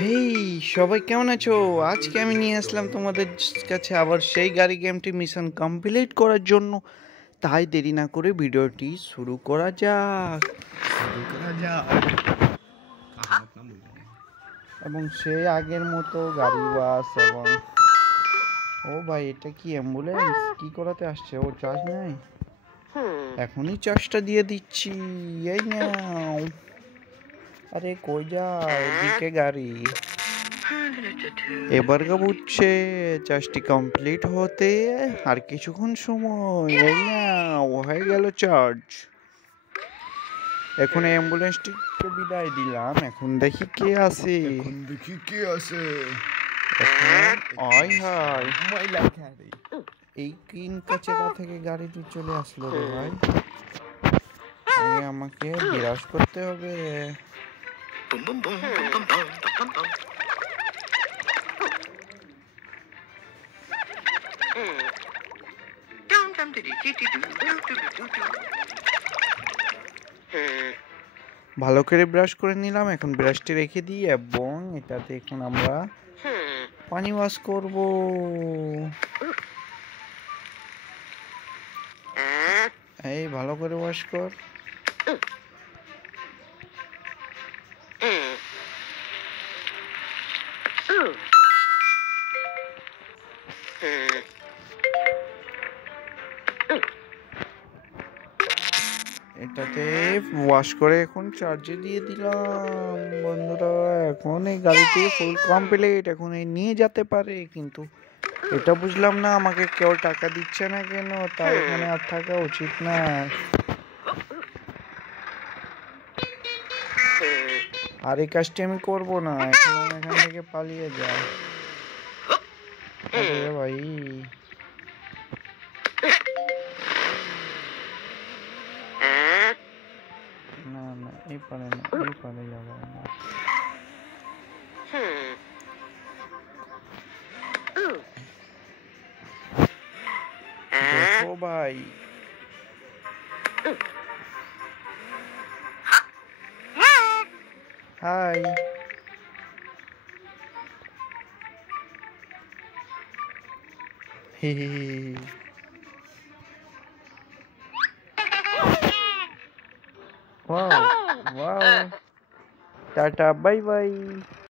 হেই সবাই কেমন আছো? আজকে আমি নিয়ে আসলাম তোমাদের কাছে আবার সেই গাড়ি গেমটি মিশন কমপ্লিট করার জন্য। তাই দেরি না করে ভিডিওটি শুরু করা যাক। এবং সেই আগের মতো গাড়ি বাস এবং ও ভাই এটা কি অ্যাম্বুলেন্স? কি করাতে আসছে? ও চার্জ নেই, এখনই চার্জটা দিয়ে দিচ্ছি। এই নাও। আরে কই যায়? এদিকে গাড়ি। এবার বুঝছে চার্জটি কমপ্লিট হতে আর কিছুক্ষণ সময়। এই নাও, হয়ে গেল চার্জ। এখন এই অ্যাম্বুলেন্সটিকে বিদায় দিলাম। এখন দেখি কে আছে। আয় হায়, এই গ্রিন কাচেরা থেকে গাড়িটি চলে আসলো রে ভাই। আমাকে বিরাজ করতে হবে। ভালো করে ব্রাশ করে নিলাম। এখন ব্রাশটি রেখে দিই এবং এটাতে এখন আমরা পানি ওয়াশ করব। এই ভালো করে ওয়াশ কর। এটাতে ওয়াশ করে এখন চার্জে দিয়ে দিলাম বন্ধুরা। এখন এই গাড়িটি ফুল কমপ্লিট, এখন এই নিয়ে যেতে পারে। কিন্তু এটা বুঝলাম না আমাকে কেউ টাকা দিচ্ছে না কেন? তাই এখানে আর থাকা উচিত না। আর এই কাজটি আমি করবো না। এখন আমি এখান থেকে পালিয়ে যাই। আরে ভাই, না না, এই পারে না, এই পারে যাবো না। দেখো ভাই, হাই। হি হি হি। Wow wow, tata bye by.